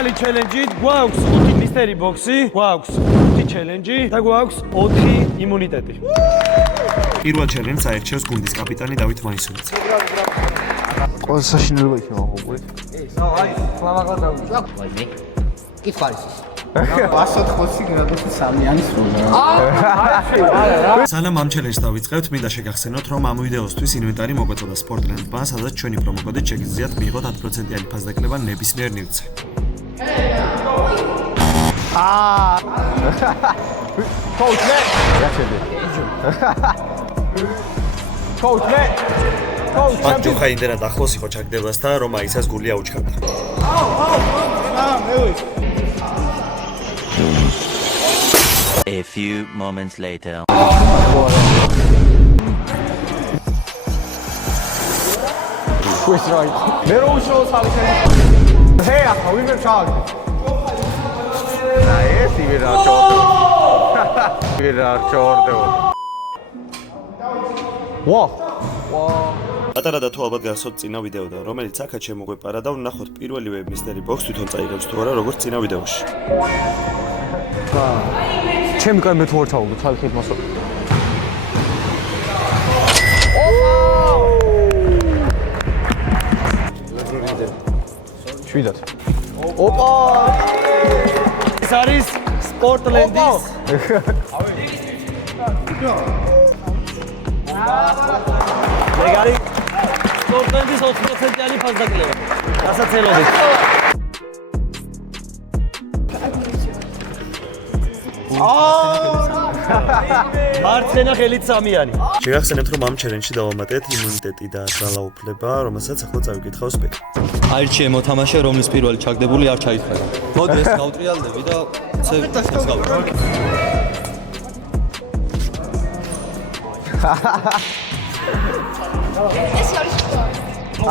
ახალი ჩელენჯით გვაქვს 5 მისტერი ბოქსი, გვაქვს 5 ჩელენჯი და გვაქვს 4 იმუნიტეტი. პირველ ჩელენჯს აერჩევს გუნდის კაპიტანი დავით მაისურაძე. ყველა საშინელება იქნება მოყურეთ. აი, ფლავაღლა დავიწყო. ვაიმე. კი ხარის. 180 გრადუსი სამიანი სროლა. სანამ ამ ჩელენჯს დავიწყებთ, მინდა შეგახსენოთ, რომ ამ ვიდეოსთვის ინვენტარი მოგვეწოდა Sportland-მა, სადაც ჩვენი პრომოკოდით შეგიძლიათ მიიღოთ 10%-იანი ფასდაკლება ნებისმიერ ნივთზე. Coach man. Coach man. Coach. მან ჯოხა იმდენად ახლოს იყო ჩაგდებასთან, რომ აიცას გული აუჩქარდა. A few moments later. Who's right? მე რო უშუალოდ ხალხი. Hey, ახლა ვინმე ჩააგდე. აი ეს ივერა ჩორდო. ივერა ჩორდო. ვა. პატარა და თუ ალბათ გახსოვთ წინა ვიდეოდან, რომელიც აქაც შემოგვეპარა და ვნახოთ პირველივე მისტერი ბოქს თვითონ წაიღებს თუ არა, როგორც წინა ვიდეოში. ჩემი კაი მე თუ არ ჩავაგდო, ხალხი მასო. შვიდად. ოპა! ეს არის Sportland-ის ეგარი Sportland-ის 20%-იანი ფასდაკლება. რასაც ელოდით. მარცხენა ხელით სამიანი. შეგახსენებთ, რომ ამ ჩელენჯში დავამატეთ იმუნიტეტი და ძალაუფლება, რომელსაც ახლა წავიკითხავ სპეკ. აირჩიე მოთამაშე, რომლის პირველი ჩაგდებული არ ჩაიხარა. მოდი ეს გავტრიალდები და ეს გავაკეთებ.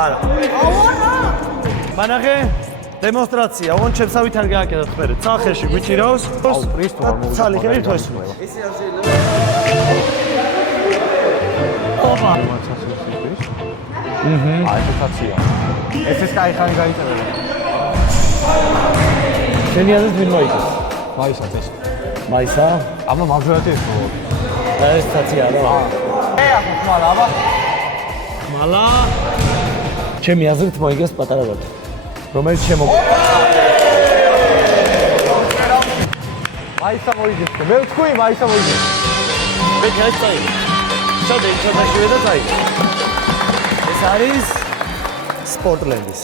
არა. მანახე დემონსტრაცია, on ჩემსავითარ გააკეთოთ ხმერე. ცალხეში გვიჭირავს. პრისტო არ მოვიდა. ცალი ხელი თვესულა. ოპა. აი ფოტაცია. ეს კაი ხანი გაიწერა. შენი აზრით ვინ მოიწეს? მაისა ეს. მაისა? ამა მაგზაათი ეს ხო? და ეს ცაცია რა. ახლა ხმალა აბა. ხმალა. ჩემი აზრით მოიგეს პატარა როთი. რომელიც მაისა მოიგეს. მე ვთქვი მაისა მოიგეს. მე კაცი. შოდე და წაი. ეს არის Sportland-ის.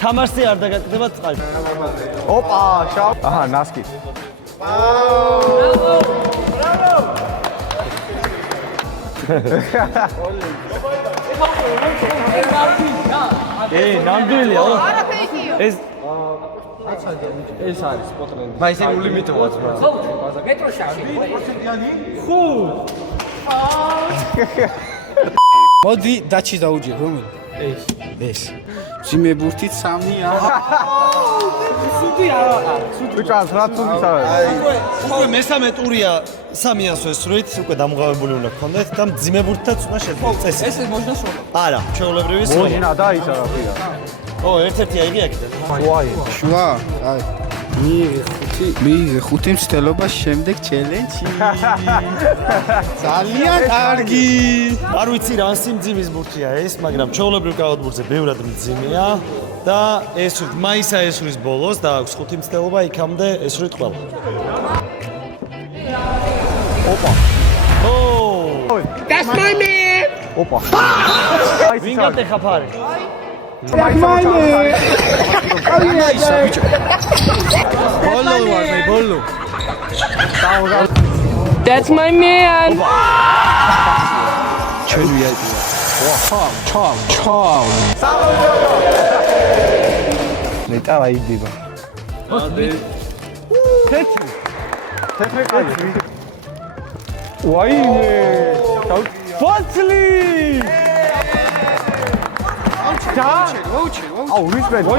თამაში არ დაგაკეთება წყალში. ოპა, შავ. აჰა, ნასკი. ნამდვილია. ეს არის Sportland. მაისენ ულიმიტოა ძმა. მოდი დაჩი დაუჯერ რომელი? ეს. ძიმებურთით 3-ია. სუდი არა. უჭას რა თუნდაც არის. უკვე მესამე ტურია 300-ას ვესვრით, უკვე დამუღავებული უნდა გქონდეთ და მძიმებურთაც უნდა შეძლოთ წესი. ეს მოჟნა სროლა. არა, ჩვეულებრივი სროლა. მოჟნა დაიცა რა ქვია. ო, ერთ-ერთია იგი აქედან. ვაი. შუა, აი. მიიღე 5 მცდელობა შემდეგ ჩელენჯი. ძალიან კარგი. არ ვიცი რა სიმძიმის ბურთია ეს, მაგრამ ჩვეულებრივ კალათბურთზე ბევრად მძიმეა და ესვრით მაისა ესვრის ბოლოს და აქვს 5 მცდელობა იქამდე ესვრით ყველა. ოპა. That's my man. ოპა. ვინ გატეხა ფარი? That's my man. ბოლო ვარ მე ბოლო. That's my man. ჩვენი აიტია. ჩავ. მე დავაიდება. თეთრი. ვაიმე. ფოცლი! აუ რისპექტ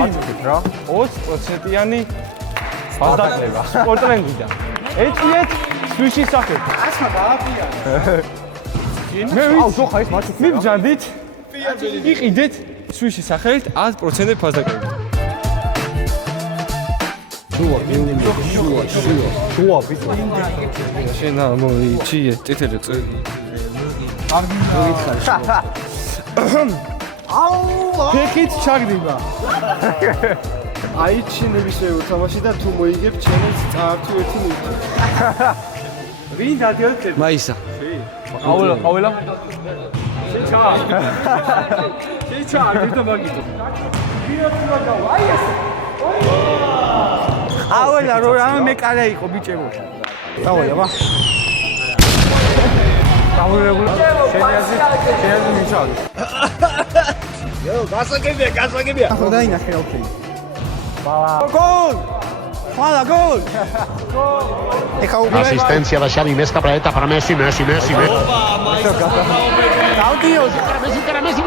რა 20%-იანი ფასდაკლება Sportland-დან. ეჭიეთ სვიშის სახით. ასმა დააფია. მე აუ ხა ის მარტო მიბრძანდით იყიდეთ სვიშის სახელით 100% ფასდაკლება. შუა ბიჭო. შენ ჩიე წითელი წე. ფეხით ჩაგდება. აიჩინების უთამაში და თუ მოიგებ ჩემს წაართი ერთი მინუტი. ვინ დადიოდი? მაისა. აულა. შეჩა, ვიდო მაგიტო. აულა რო რამე მეკარე იყო ბიჭებო. დავალე აბა. დავალებული. შენიაზი მიცავ. გასაგებია. ხოდა ინახე ოკეი. Gol! Fala, gol! Assistenza da Xavi, mesca para Eta, para Messi. Gaudio! Encara Messi!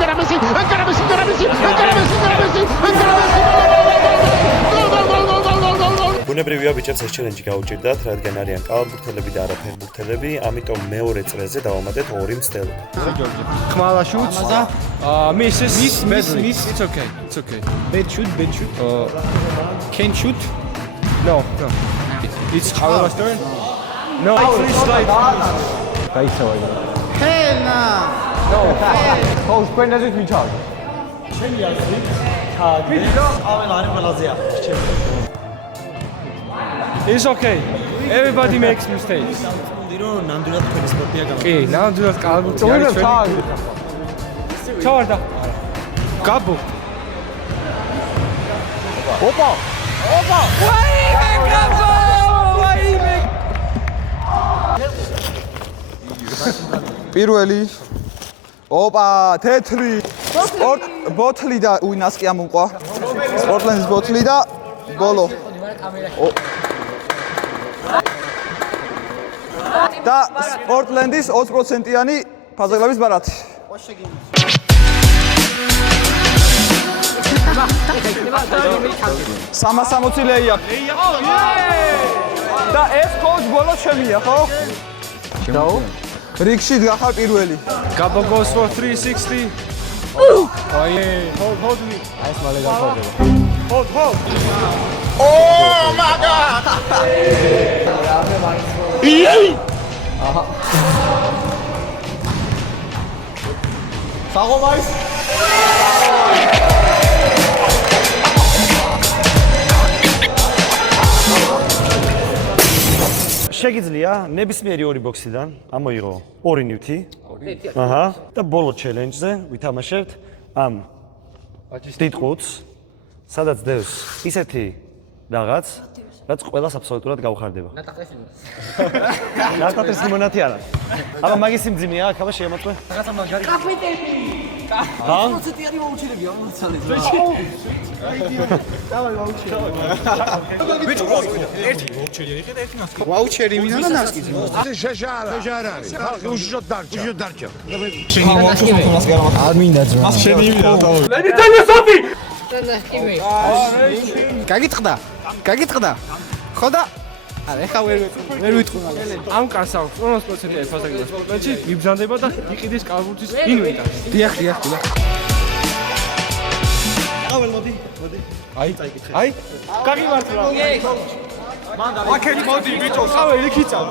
ბუნებრივია ბიჭებს ეს ჩელენჯი გაუჭირდათ, რადგან არიან კალათბურთელები და არა ფეხბურთელები, ამიტომ მეორე წრეზე დავამატეთ 2 მცდელობა. Khmala shoots. Misses. It's okay. Bad shoot. Can shoot? No. It's Khmala's turn. No. Slide. Kaitsawa. Hena. No. How spend does it recharge? It's okay. Everybody makes mistakes. ნამდვილად თქვენი სპორტია გამო. კი, ნამდვილად კალათბურთი არის ჩვენი. ჩავარდა. გაბო. ოპა. ვაიმე გაბო! ვაიმე. პირველი. ოპა, თეთრი. სპორტ ბოთლი და უინას კი ამოყვა. სპორტლენდის ბოთლი და ბოლო. და სპორტლენდის 20%-იანი ფაზაგლების ბარათი. 360 ლეია. და ეს კოუჩ ბოლო შემია, ხო? დაო. რიგში გახარ პირველი. Gabo goes for 360. Oye, hold me. Այս մալե գախորდება. Hold. Oh my god! Aha. Fagomais. შეგიძლია ნებისმიერი ორი ბოქსიდან ამოიღო 2 ნივთი. აჰა. და ბოლო ჩელენჯზე ვითამაშებთ ამ დიდ-ყუთს, სადაც დევს ისეთი რაღაც, რაც ყველას აბსოლუტურად გაუხარდება. ნატატეს ლიმონათი არა. აბა მაგის სიმძიმეა, აქ აბა შეამოწმე. რაღაცა მაგარი. კაფეტები. ჰა? 20-იანი ვაუჩერები ამოცალეს. დავай ვაუჩერი. Which was ერთი ვაუჩერი იყიდა, ერთი ნასკი. ვაუჩერი მინა და ნასკიძე. შეჟარა არის. ხალხი უშოთ დარჩა. არ მინდა ძმა. მას შენი იმიდა დავა. გაგიტყდა. ხოდა არა, ეხა ვერ ვიტყვი. ამ კარს აქვს 50%-იანი ფაზაგლება სპორტში, იბრძანდება და იყიდის კალათბურთის ინვენტარს. დიახ. აվել მოდი. აი, გაგიმართლა. აქეთ მოდი ბიჭო, ხავე იქ იწავ.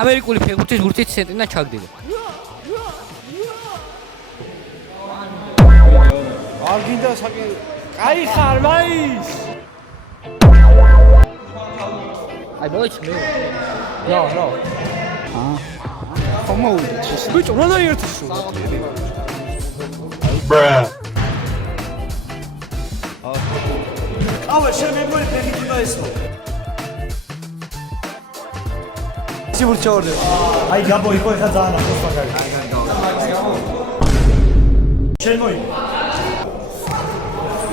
ამერიკული ფეხბურთის გურთით ცენტრინა ჩაგდება. არ გინდა საკი. აი ხარ მაის. აი მოიჩ მე. No. ხომოუდი. ბიჭო, რა დაიერთის სულ? ავა შემეგორი ფეხით უნდა ესო. სიბურჩაორდე. აი გაბო იყო ეხა ძალიან ახლოს მაგარი. შენ მოი.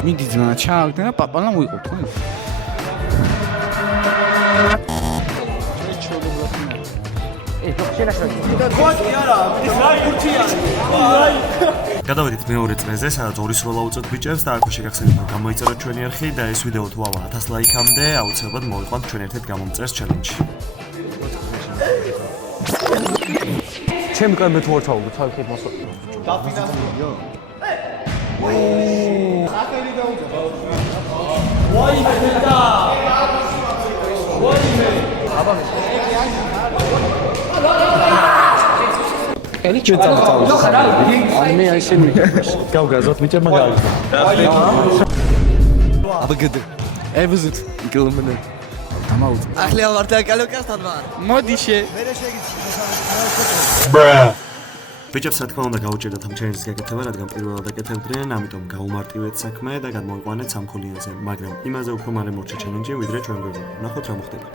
მიდი ძმა, ჩააგდე და პაპალა მოიყო თქვენ. გადავედით მეორე წრეზე, სადაც 2 სროლა უწევთ ბიჭებს და აქ შეგახსენებთ, რომ გამოიწეროთ ჩვენი არხი და ეს ვიდეო თუ ავა 1000 ლაიქამდე, აუცილებლად მოვიყვანთ ჩვენ ერთად გამომწერს ჩელენჯი. ჩემ კრემბე თუ არ ჩავუგო, თავი მოსო. დაფინანსო. მე აი შენ გავგაზოთ მიჭერმა გაიგო. აბგდ. ევზით კილომეტრ. ახლა ვართა კალოკასთან ვარ. მოდი შე. ბიჭებს რა თქმა უნდა გაუჭირდათ ამ ჩელენჯის გაკეთება, რადგან პირველად აკეთებდნენ, ამიტომ გაუმარტივეთ საქმე და გადმოვიყვანეთ სამქულიანზე, მაგრამ იმაზე უფრო მალე მორჩა ჩელენჯი, ვიდრე ჩვენ გვეუბნება. ნახოთ რა მოხდება.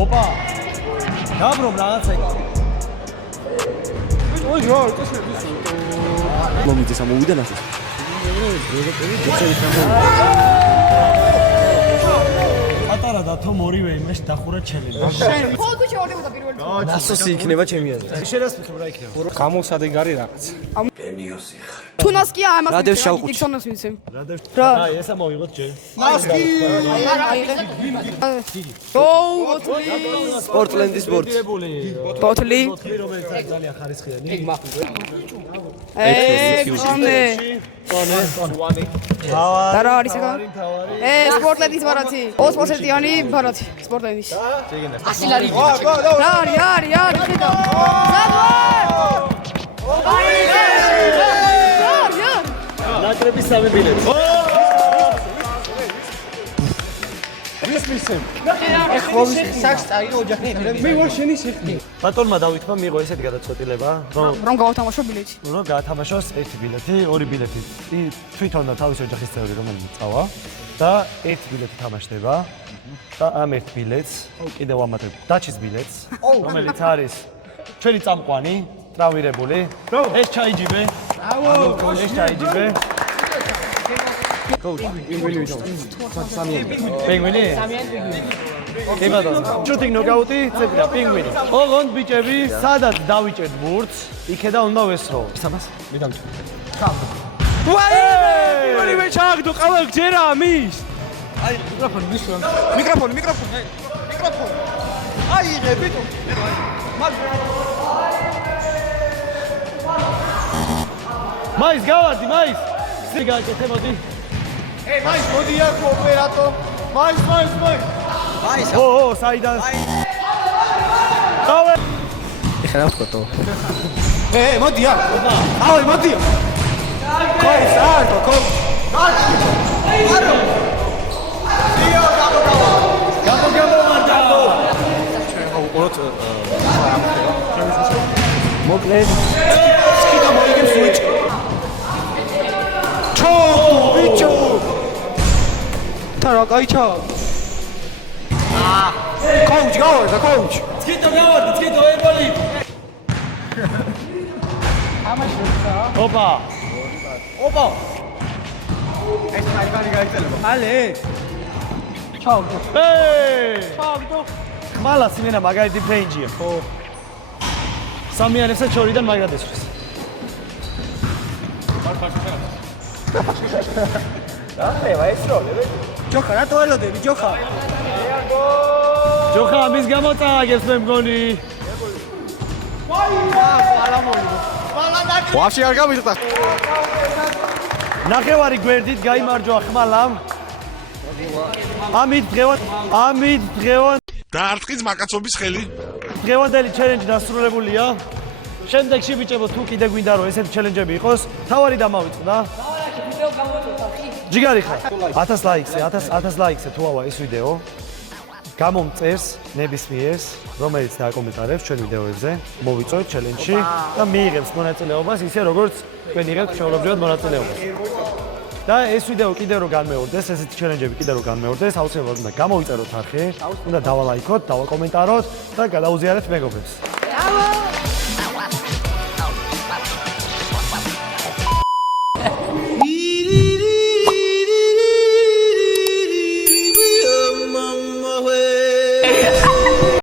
ოპა! გაბრომ რაღაცა. მომიძეს ამოვიდა ნახე. პატარა და თომ ორივე იმაში დახურა ჩელენჯი. ხოთუ შეორდება პირველი. ნასოსი იქნება ჩემი აზრით. შენას ფიქრობ რა იქნება? გამოსადეგარი რაღაც. თუნასკია ამას. რადევ შავყუთი. დიქსონას ვიცემ. რა? აი, ესა მოვიღოთ ჯერ. სპორტლენდის სპორტი. ბოთლი. რომელსაც ძალიან ხარისხიანი. გზონე. და რა არის აკა? სპორტლენდის ბარათი. 20%-იანი ბარათი სპორტლენდის. ასილარი. არის, ხედა. ნაკრების სამი ბილეთი. ბატონმა დავითმა მიიღო ესეთი გადაწყვეტილება, რომ გავთამაშო ბილეთი. რომ გაათამაშოს ერთი ბილეთი, ორი ბილეთი თვითონ და თავის ოჯახის წევრი რომელიც წავა და ერთი ბილეთი თამაშდება და ამ ერთ ბილეთს კიდევ ამატებ დაჩის ბილეთს, რომელიც არის ჩვენი წამყვანი, ტრავირებული. ეს ჩაიჯიბე. ეს ჩაიჯიბე. პინგვინი? შუტინგ ნოკაუტი, ცებრა, პინგვინი. ოღონდ ბიჭები, სადაც დავიჭერთ ბურთს, იქედან უნდა ვესრო. სამას? მიდამჭი. ვაი! მე ჩააგდო ყველა ჯერა მის. აი, მიკროფონი. აი, იღებიტო. მაის გავარდი, მაის. სიგაკეთე მოდი. მაის მოდი აქ ოპერატო. მაის. ო, საიდან? დავე. ეხლა ვთქო. მოდი აქ. აი, მოდი. კოის, არტო. მოკლედ. სკიდა მოიგებს უიჭ. ჩო, ბიჭო. თარა კაიჩა. კოუჩ, გავარდა, კოუჩ. ცკიტო ერბალი. ოპა. ეს კაი გაიწელება. ალე. ხმალა სიმენა მაგარი დიფრენჯია. ხო. სამიანებსა შორიდან მაგრად ესვრის. ჯოხა, რატო ელოდები, ჯოხა? ჯოხა, ამის გამო წააგებს მე მგონი. ვაფშე არ გამიწდა. ნახევარი გვერდით გაიმარჯვა ხმალამ. ამით დღევანდელი დაარტყის მაკაცობის ხელი. ჩელენჯი დასრულებულია. შემდეგში ბიჭებო თუ კიდე გვინდა რომ ესეთი ჩელენჯები იყოს, თავარი დამავიწყდა. ჯიგარი ხარ. 1000 ლაიქზე, 1000 ლაიქზე თუ ავა ეს ვიდეო. გამომწერს ნებისმიერს, რომელიც დააკომენტარებს ჩვენ ვიდეოებზე, მოვიწოდეთ ჩელენჯში და მიიღებს მონაწილეობას ისე როგორც თქვენ იღებთ ჩვეულებრივად მონაწილეობას. და ეს ვიდეო კიდე რო განმეორდეს, ესეთი ჩელენჯები კიდე რო განმეორდეს, აუცილებლად უნდა გამოვიწეროთ არხი, უნდა დავალაიქოთ, დავაკომენტაროთ და გადაუზიარეთ მეგობრებს.